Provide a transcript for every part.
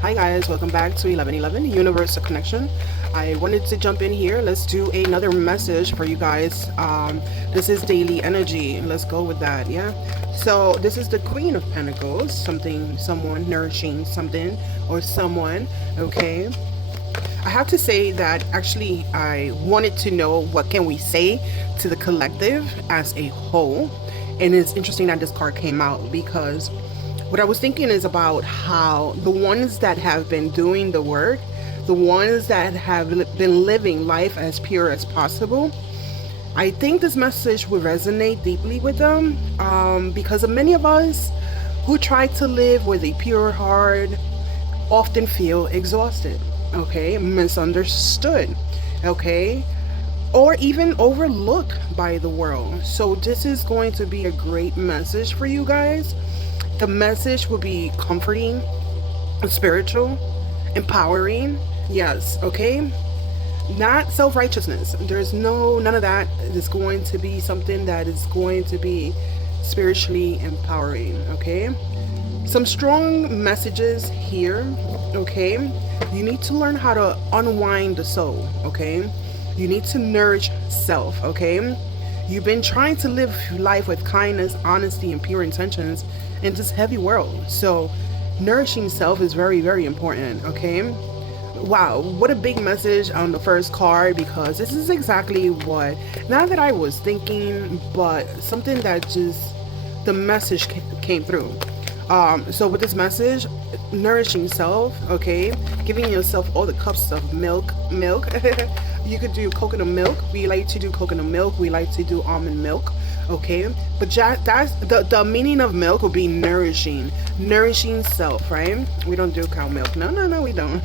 Hi guys, welcome back to 1111 Universal Connection. I wanted to jump in here. Let's do another message for you guys. This is daily energy. Let's go with that, yeah? So this is the Queen of Pentacles, someone nourishing something or someone, okay? I have to say that actually I wanted to know what can we say to the collective as a whole. And it's interesting that this card came out because what I was thinking is about how the ones that have been doing the work, the ones that have been living life as pure as possible, I think this message will resonate deeply with them because of many of us who try to live with a pure heart often feel exhausted, okay, misunderstood, okay, or even overlooked by the world. So this is going to be a great message for you guys. The message will be comforting, spiritual, empowering. Yes, okay? Not self-righteousness. There's none of that. It's going to be something that is going to be spiritually empowering, okay? Some strong messages here, okay? You need to learn how to unwind the soul, okay? You need to nourish self, okay? You've been trying to live life with kindness, honesty, and pure intentions in this heavy world. So nourishing self is very, very important, okay? Wow, what a big message on the first card, because this is exactly what, not that I was thinking, but something that just, the message came through. So with this message, nourishing self, okay, giving yourself all the cups of milk. You could do coconut milk. We like to do coconut milk. We like to do almond milk, okay. But that's the meaning of milk will be nourishing self, right? We don't do cow milk. No, we don't.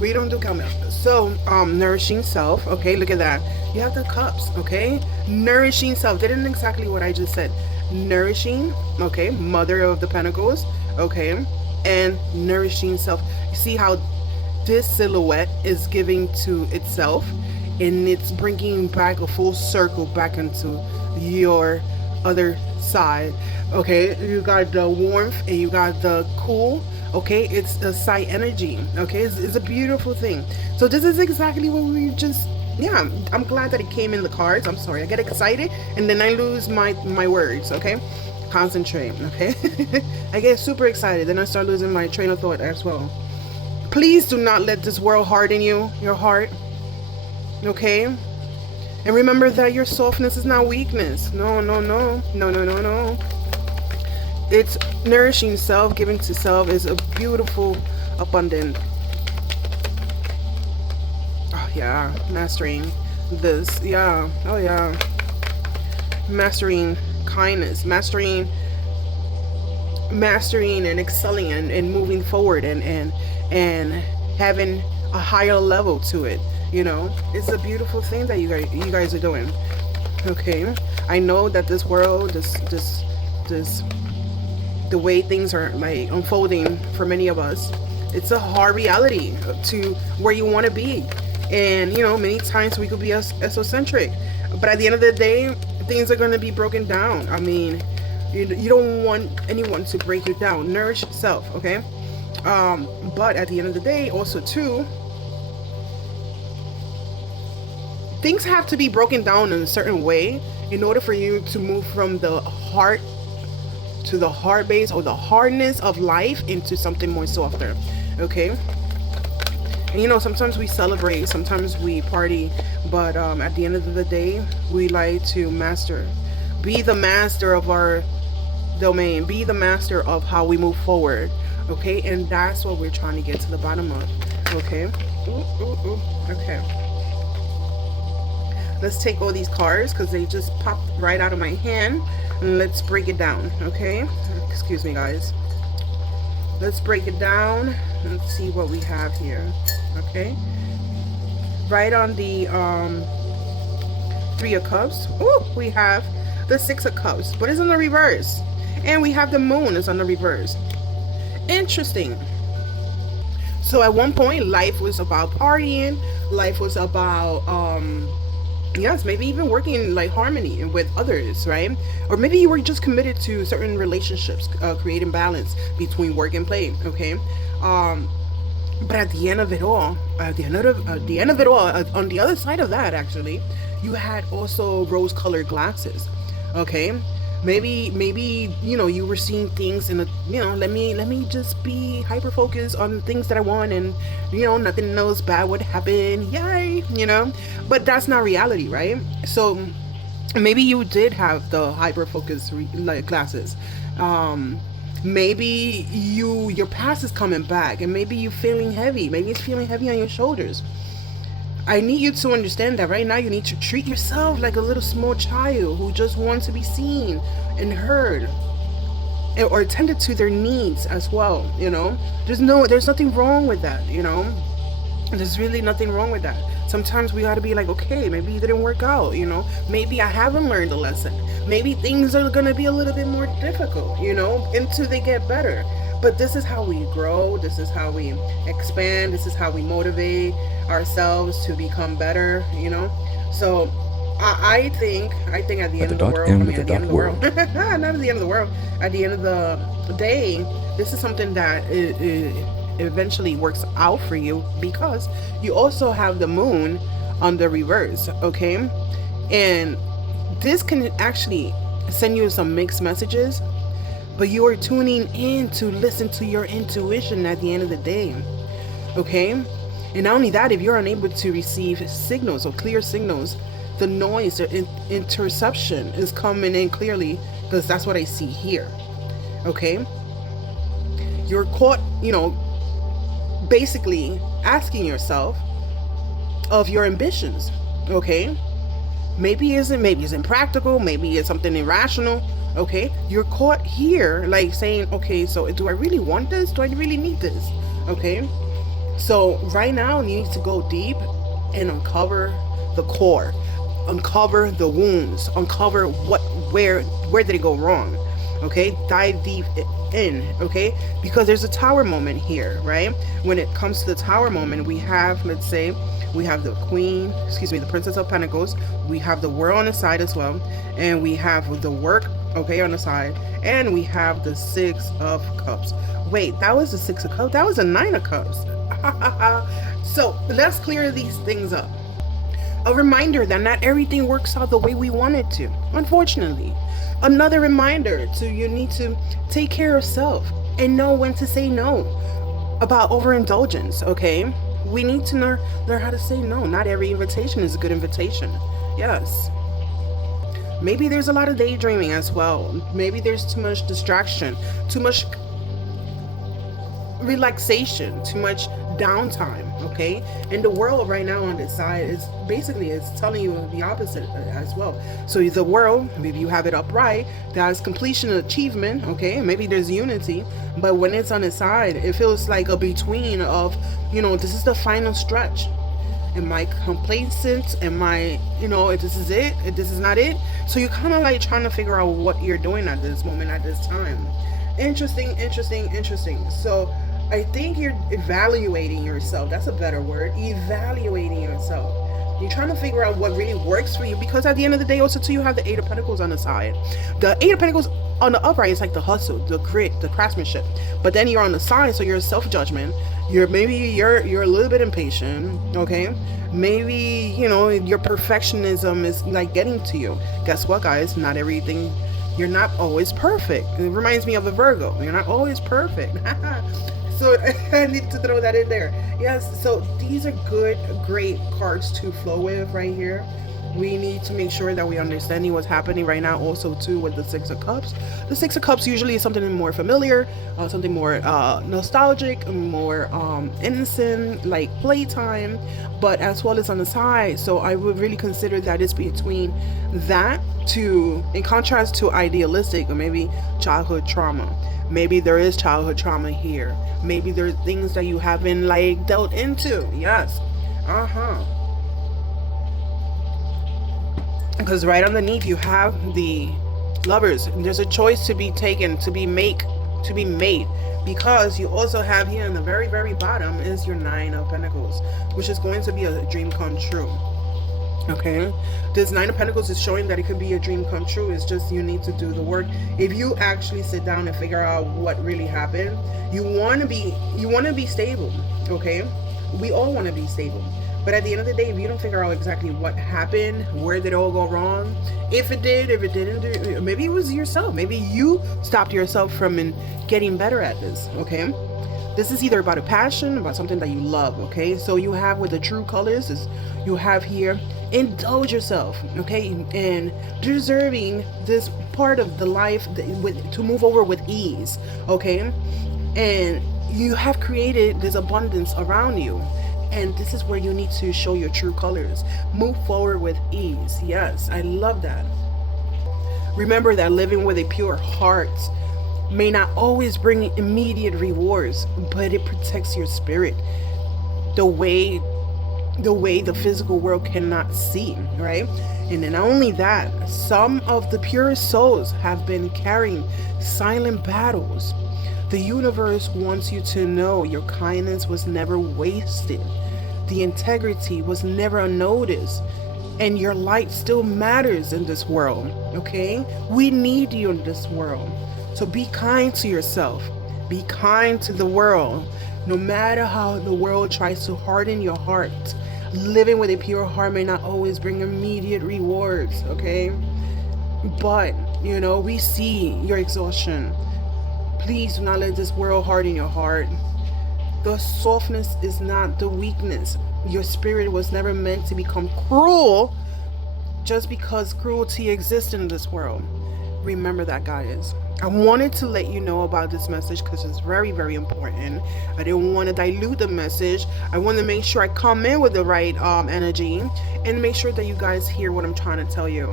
We don't do cow milk. So nourishing self, okay. Look at that. You have the cups, okay. Nourishing self. That isn't exactly what I just said. Nourishing, okay, Mother of the Pentacles, okay, and nourishing self. You see how this silhouette is giving to itself, and it's bringing back a full circle back into your other side, okay. You got the warmth and you got the cool, okay. It's a side energy, okay. It's a beautiful thing. So this is exactly what we just, yeah, I'm glad that it came in the cards. I'm sorry, I get excited and then I lose my words, okay. Concentrate, okay. I get super excited, then I start losing my train of thought as well. Please do not let this world harden your heart, okay. And remember that your softness is not weakness. No. It's nourishing self, giving to self is a beautiful, abundant, yeah, mastering this, yeah, oh yeah, mastering kindness, mastering and excelling and moving forward and having a higher level to it, you know. It's a beautiful thing that you guys are doing, okay. I know that this world, this the way things are like unfolding for many of us, it's a hard reality to where you want to be. And, you know, many times we could be esocentric. But at the end of the day, things are going to be broken down. I mean, you don't want anyone to break you down. Nourish self, okay? But at the end of the day, also, too, things have to be broken down in a certain way in order for you to move from the heart to the heart base or the hardness of life into something more softer, okay? And you know, sometimes we celebrate, sometimes we party, but at the end of the day, we like to be the master of our domain, be the master of how we move forward, okay? And that's what we're trying to get to the bottom of, okay? Okay. Let's take all these cards because they just popped right out of my hand, and let's break it down, okay? Excuse me, guys. Let's break it down. Let's see what we have here, okay. Right on the Three of Cups, ooh, we have the Six of Cups, but it's in the reverse, and we have the Moon is on the reverse. Interesting. So at one point, life was about partying, life was about yes, maybe even working in like harmony with others, right? Or maybe you were just committed to certain relationships, creating balance between work and play, okay? But at the end of it all, on the other side of that, actually, you had also rose-colored glasses. Okay, maybe you were seeing things in a let me just be hyper focused on things that I want, and nothing else bad would happen. Yay, But that's not reality, right? So maybe you did have the hyper focus like glasses. um Maybe your past is coming back, and maybe you're feeling heavy. Maybe it's feeling heavy on your shoulders. I need you to understand that right now you need to treat yourself like a little small child who just wants to be seen and heard, or attended to their needs as well. There's nothing wrong with that. There's really nothing wrong with that. Sometimes we got to be like, okay, maybe it didn't work out. Maybe I haven't learned a lesson. Maybe things are going to be a little bit more difficult, until they get better. But this is how we grow. This is how we expand. This is how we motivate ourselves to become better. So I think at the end of the world, at the end of the world, not at the end of the world, at the end of the day, this is something that eventually works out for you, because you also have the moon on the reverse. Okay, and this can actually send you some mixed messages, but you are tuning in to listen to your intuition at the end of the day. Okay, and not only that, if you're unable to receive signals or clear signals, the noise or interception is coming in clearly, because that's what I see here. Okay, you're caught, basically asking yourself of your ambitions. Okay, maybe it's impractical, maybe it's something irrational. Okay, you're caught here like saying, okay, so do I really want this? Do I really need this? Okay, so right now you need to go deep and uncover the core, uncover the wounds, uncover where did it go wrong. Okay, dive deep in. Okay, because there's a tower moment here, right? When it comes to the tower moment, we have, let's say, we have the the Princess of Pentacles, we have the World on the side as well, and we have the work, okay, on the side, and we have the Six of Cups. Wait, that was the Six of Cups? That was a Nine of Cups. So let's clear these things up. A reminder that not everything works out the way we want it to, unfortunately. Another reminder you need to take care of self and know when to say no about overindulgence. Okay, we need to learn how to say no. Not every invitation is a good invitation. Yes. Maybe there's a lot of daydreaming as well. Maybe there's too much distraction, too much relaxation, too much downtime. Okay, and the world right now on this side is telling you the opposite as well. So the world, maybe you have it upright, that's completion and achievement. Okay, maybe there's unity, but when it's on the side, it feels like a between of, this is the final stretch. Am I complacent? Am I, this is it? This is not it? So you're kind of like trying to figure out what you're doing at this moment, at this time. Interesting. So I think you're evaluating yourself. That's a better word. Evaluating yourself. You're trying to figure out what really works for you, because at the end of the day, also too, you have the Eight of Pentacles on the side. The Eight of Pentacles on the upright is like the hustle, the grit, the craftsmanship. But then you're on the side, so you're self-judgment. You're a little bit impatient. Okay, maybe your perfectionism is like getting to you. Guess what, guys? Not everything. You're not always perfect. It reminds me of a Virgo. You're not always perfect. So I need to throw that in there. Yes, so these are great cards to flow with right here. We need to make sure that we understanding what's happening right now also too with the Six of Cups. The Six of Cups usually is something more familiar, something more nostalgic, more innocent, like playtime, but as well as on the side. So I would really consider that it's between that in contrast to idealistic or maybe childhood trauma. Maybe there is childhood trauma here. Maybe there's things that you haven't like dealt into. Yes. Because right underneath you have the Lovers. There's a choice to be taken, to be made. Because you also have here in the very, very bottom is your Nine of Pentacles, which is going to be a dream come true. Okay, this Nine of Pentacles is showing that it could be a dream come true. It's just you need to do the work. If you actually sit down and figure out what really happened, you want to be stable. Okay, we all want to be stable, but at the end of the day, if you don't figure out exactly what happened, where did it all go wrong, if it did, if it didn't, maybe it was yourself, maybe you stopped yourself from getting better at this. Okay, this is either about a passion, about something that you love. Okay, so you have with the true colors is you have here, indulge yourself, okay, and deserving this part of the life to move over with ease. Okay, and you have created this abundance around you, and this is where you need to show your true colors. Move forward with ease. Yes, I love that. Remember that living with a pure heart may not always bring immediate rewards, but it protects your spirit the way the physical world cannot see, right? And then not only that, some of the purest souls have been carrying silent battles. The universe wants you to know your kindness was never wasted. The integrity was never unnoticed. And your light still matters in this world, okay? We need you in this world. So be kind to yourself. Be kind to the world. No matter how the world tries to harden your heart, living with a pure heart may not always bring immediate rewards, okay? But, we see your exhaustion. Please do not let this world harden your heart. The softness is not the weakness. Your spirit was never meant to become cruel just because cruelty exists in this world. Remember that, guys. I wanted to let you know about this message because it's very, very important. I didn't want to dilute the message. I want to make sure I come in with the right energy and make sure that you guys hear what I'm trying to tell you.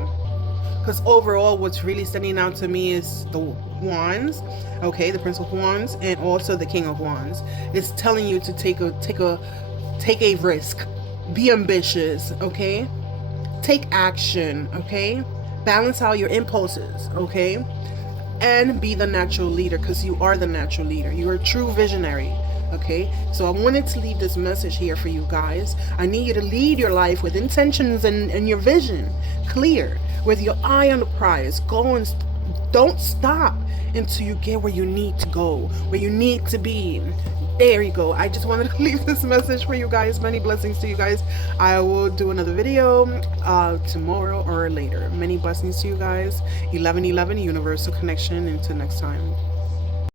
Because overall, what's really standing out to me is the Wands, okay, the Prince of Wands, and also the King of Wands. It's telling you to take a risk, be ambitious, okay, take action, okay, balance out your impulses, okay, and be the natural leader, because you are the natural leader. You are a true visionary. Okay, so I wanted to leave this message here for you guys. I need you to lead your life with intentions and your vision clear, with your eye on the prize. Go and don't stop until you get where you need to go, where you need to be. There you go. I just wanted to leave this message for you guys. Many blessings to you guys. I will do another video tomorrow or later. Many blessings to you guys. 1111 Universal Connection. Until next time.